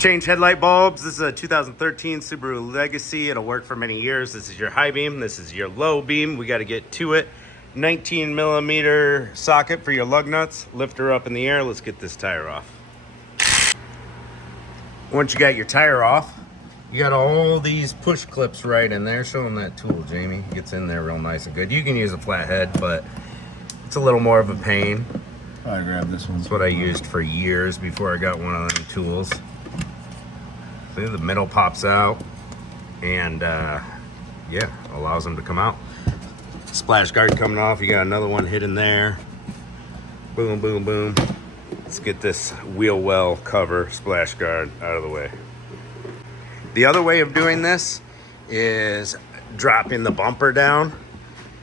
Change headlight bulbs. This is a 2013 Subaru Legacy. It'll work for many years. This is your high beam. This is your low beam. We got to get to it. 19 millimeter socket for your lug nuts. Lift her up in the air. Let's get this tire off. Once you got your tire off, you got all these push clips right in there. Show them that tool, Jamie. Gets in there real nice and good. You can use a flathead, but it's a little more of a pain. I grabbed this one. That's what I used for years before I got one of them tools. See, the middle pops out and yeah, allows them to come out. Splash guard coming off. You got another one hidden there. Boom, boom, boom. Let's get this wheel well cover splash guard out of the way. The other way of doing this is dropping the bumper down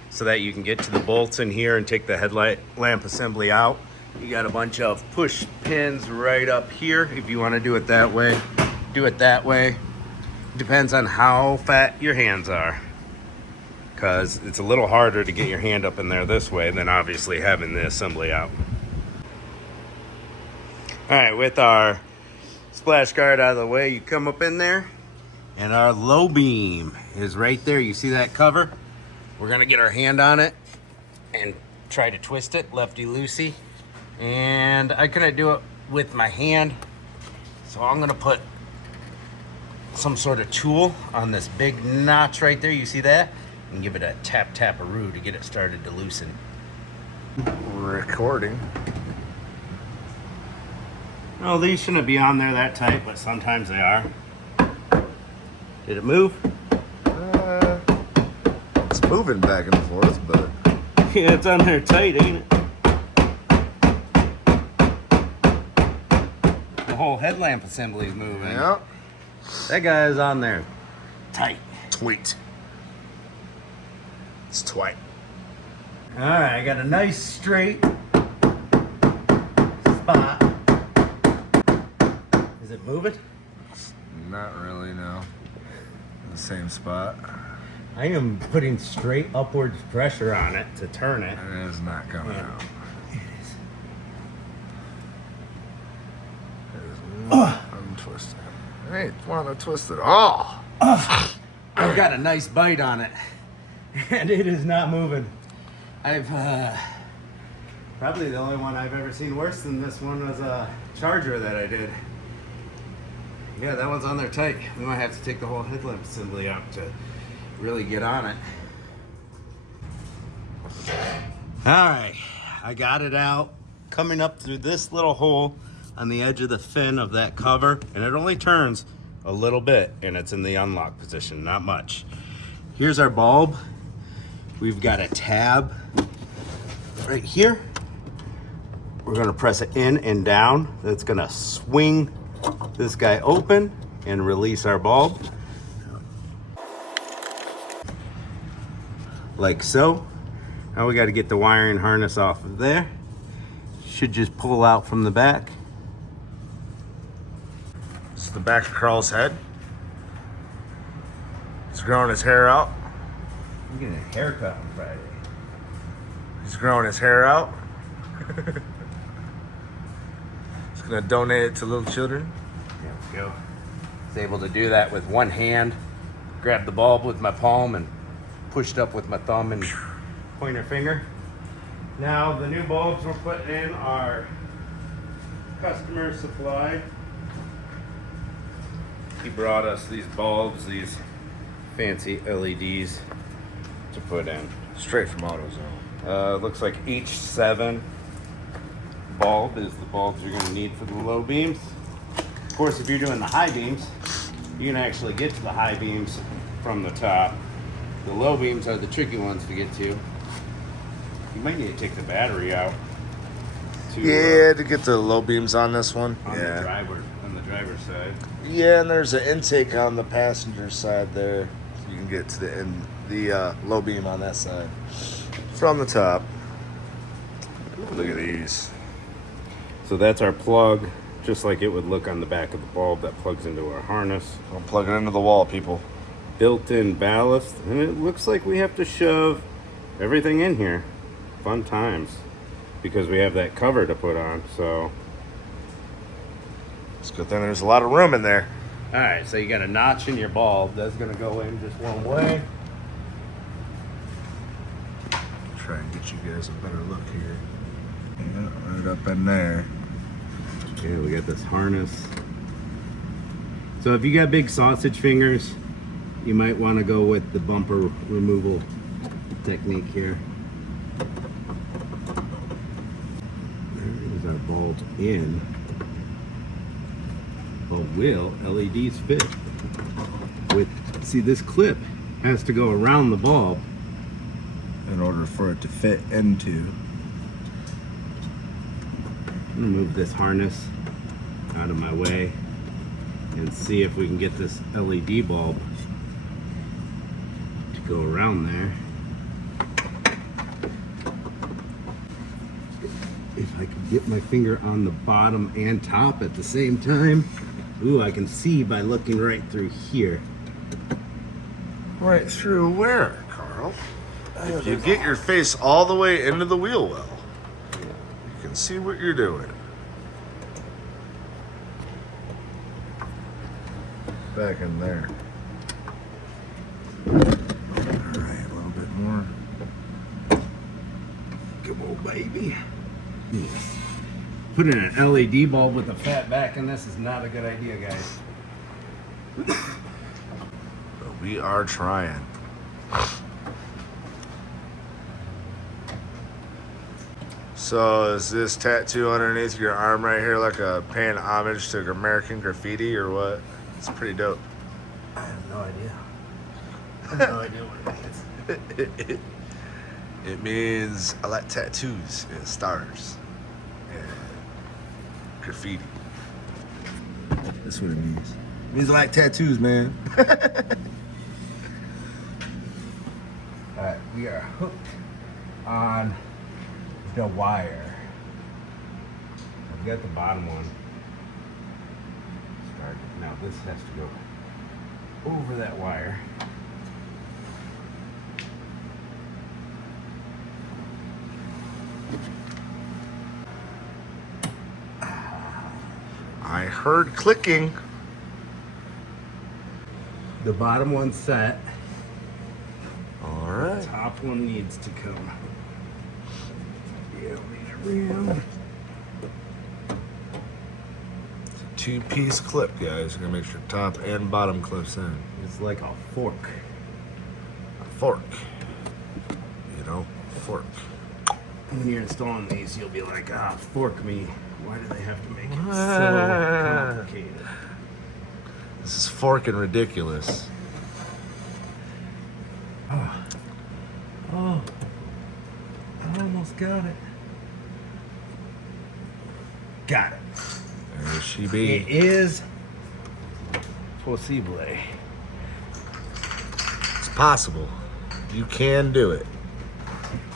so that you can get to the bolts in here and take the headlight lamp assembly out. You got a bunch of push pins right up here. If you want to do it that way, do it that way. Depends on how fat your hands are, because it's a little harder to get your hand up in there this way than obviously having the assembly out. All right, with our splash guard out of the way, you come up in there and our low beam is right there. You see that cover? We're gonna get our hand on it and try to twist it lefty-loosey. And I couldn't do it with my hand, so I'm gonna put some sort of tool on this big notch right there. You see that? And give it a tap-tap-a-roo to get it started to loosen. Recording. Well, these shouldn't be on there that tight, but sometimes they are. Did it move? It's moving back and forth, but Yeah, it's on there tight, ain't it? The whole headlamp assembly is moving. yeah. That guy is on there tight. Tweet. It's tight. All right, I got a nice straight spot. Is it moving? Not really, no. The same spot. I am putting straight upwards pressure on it to turn it. It is not coming out. It is not untwisted. It ain't want to twist it all. I've got a nice bite on it, and it is not moving. I've probably the only one I've ever seen worse than this one was a Charger that I did. Yeah, that one's on there tight. We might have to take the whole headlamp assembly out to really get on it. All right, I got it out, coming up through this little hole on the edge of the fin of that cover, and it only turns a little bit, and it's in the unlock position, not much. Here's our bulb. We've got a tab right here. We're gonna press it in and down. That's gonna swing this guy open and release our bulb. Like so. Now we got to get the wiring harness off of there. Should just pull out from the back. This is the back of Carl's head. He's growing his hair out. I'm getting a haircut on Friday. He's growing his hair out. He's gonna donate it to little children. There we go. I was able to do that with one hand. Grab the bulb with my palm and pushed up with my thumb and pointer finger. Now the new bulbs we're putting in are customer supplied. He brought us these bulbs, these fancy LEDs to put in. Straight from AutoZone. Looks like each 7 bulb is the bulbs you're going to need for the low beams. Of course, if you're doing the high beams, you can actually get to the high beams from the top. The low beams are the tricky ones to get to. You might need to take the battery out. Yeah, to get the low beams on this one. On Yeah. on the driver's side. Yeah, and there's an intake on the passenger side there. You can get to the low beam on that side. From the top. Look at these. So that's our plug, just like it would look on the back of the bulb that plugs into our harness. I'll plug it into the wall, people. Built-in ballast, and it looks like we have to shove everything in here. Fun times, because we have that cover to put on. So It's a good thing there's a lot of room in there. All right, so you got a notch in your bulb. That's gonna go in just one way. Try and get you guys a better look here. Yeah, right up in there. Okay, we got this harness. So if you got big sausage fingers, you might want to go with the bumper removal technique here. There is our bulb in. Bulb will LEDs fit. See, this clip has to go around the bulb In order for it to fit into. I'm gonna move this harness out of my way and see if we can get this LED bulb to go around there. If I could get my finger on the bottom and top at the same time. Ooh, I can see by looking right through here. Right through where, Carl? If you get your face all the way into the wheel well, you can see what you're doing. Back in there. Alright, a little bit more. Come on, baby. Yes. Putting an LED bulb with a fat back in this is not a good idea, guys. But we are trying. So is this tattoo underneath your arm right here like a paying homage to American graffiti or what? It's pretty dope. I have no idea. I have no idea what it means. It means I like tattoos and stars and graffiti. That's what it means. It means I like tattoos, man. Alright, we are hooked on the wire. I've got the bottom one started. Now this has to go over that wire. I heard clicking. The bottom one's set. All right. Top one needs to come. Yeah, around. Two-piece clip, guys. You're gonna make sure top and bottom clips in. It's like a fork. A fork. You know, fork. When you're installing these, you'll be like, fork me. Why do they have to make it so complicated? This is forking ridiculous. Oh, I almost got it. Got it. There she be. It is possible. It's possible. You can do it.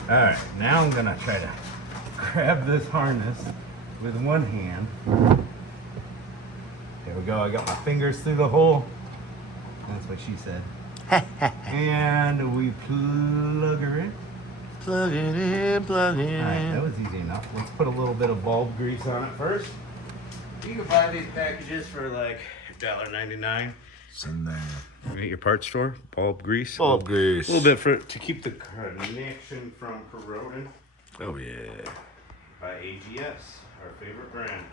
All right, now I'm gonna try to grab this harness with one hand. There we go. I got my fingers through the hole. That's what she said. And we plug her in. Plug it in, plug it in. All right, that was easy enough. Let's put a little bit of bulb grease on it first. You can buy these packages for like $1.99. It's in there. At your parts store, bulb grease. Bulb grease. A little bit to keep the connection from corroding. Oh, yeah. By AGS, our favorite brand.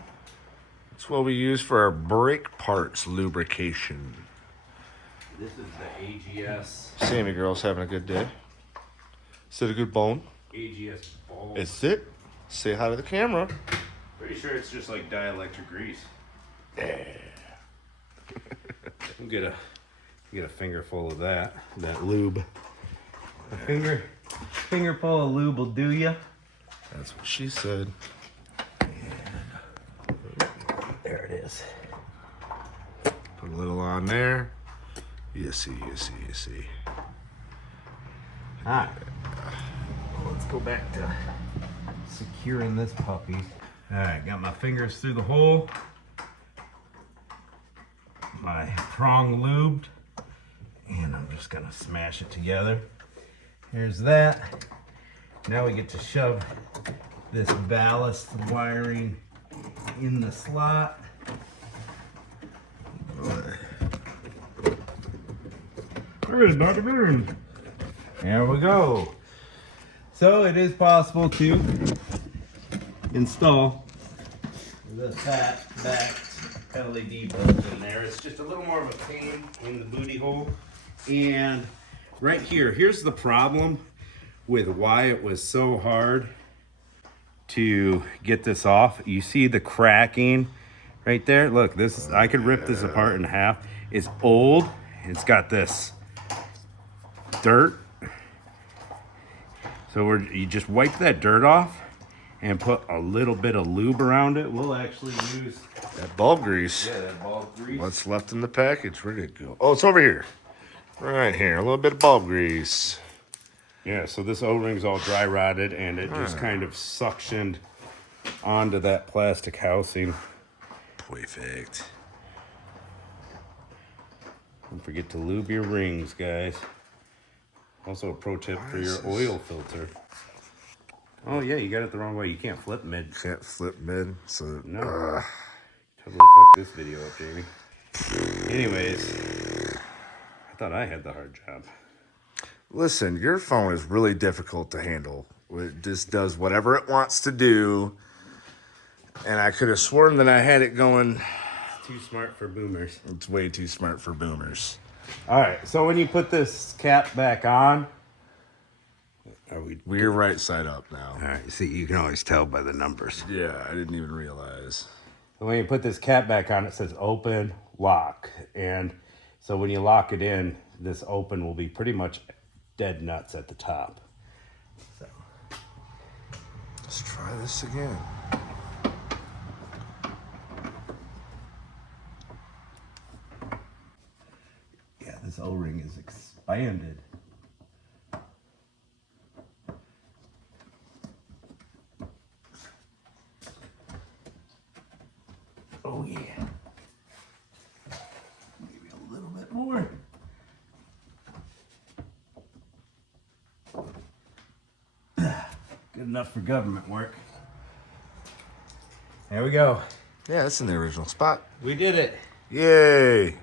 It's what we use for our brake parts lubrication. This is the AGS. Sammy girl's having a good day. Is it a good bone? AGS bulb. Is it? Say hi to the camera. Pretty sure it's just like dielectric grease. Yeah. Get a finger full of that lube. A finger full of lube will do ya. That's what she said. There it is. Put a little on there. You see. Alright. Let's go back to securing this puppy. Alright, got my fingers through the hole. My prong lubed. And I'm just gonna smash it together. Here's that. Now we get to shove this ballast wiring in the slot. There we go. So it is possible to install the fat backed LED bulbs in there. It's just a little more of a pain in the booty hole. And right here, here's the problem with why it was so hard to get this off. You see the cracking right there? Look, this I could rip this apart in half. It's old. It's got this dirt. So you just wipe that dirt off and put a little bit of lube around it. We'll actually use that bulb grease. Yeah, that bulb grease. What's left in the package? Where did it go? Oh, it's over here. Right here. A little bit of bulb grease. Yeah, so this O-ring's all dry rotted and it just kind of suctioned onto that plastic housing. Perfect. Don't forget to lube your rings, guys. Also a pro tip for your oil filter. Oh yeah, you got it the wrong way. You can't flip mid. Can't flip mid, so no. Totally fucked this video up, Jamie. Anyways, I thought I had the hard job. Listen, your phone is really difficult to handle. It just does whatever it wants to do. And I could have sworn that I had it going. Too smart for boomers. It's way too smart for boomers. All right, so when you put this cap back on, we're right side up now. All right, see, you can always tell by the numbers. Yeah, I didn't even realize. So when you put this cap back on, it says open, lock. And so when you lock it in, this open will be pretty much dead nuts at the top. So let's try this again. Yeah, this O-ring is expanded. Oh yeah. Maybe a little bit more. Good enough for government work. There we go. Yeah, that's in the original spot. We did it. Yay.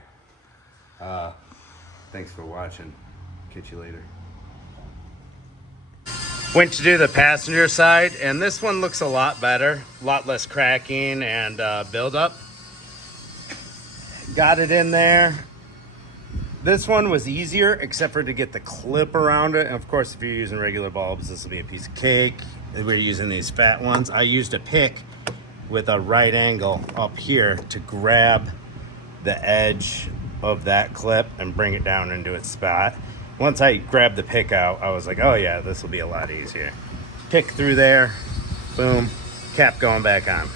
Thanks for watching. Catch you later. Went to do the passenger side, and this one looks a lot better. A lot less cracking and buildup. Got it in there. This one was easier, except for to get the clip around it. And of course, if you're using regular bulbs, this will be a piece of cake. We're using these fat ones. I used a pick with a right angle up here to grab the edge of that clip and bring it down into its spot. Once I grabbed the pick out, I was like, oh yeah, this will be a lot easier. Pick through there, boom, cap going back on.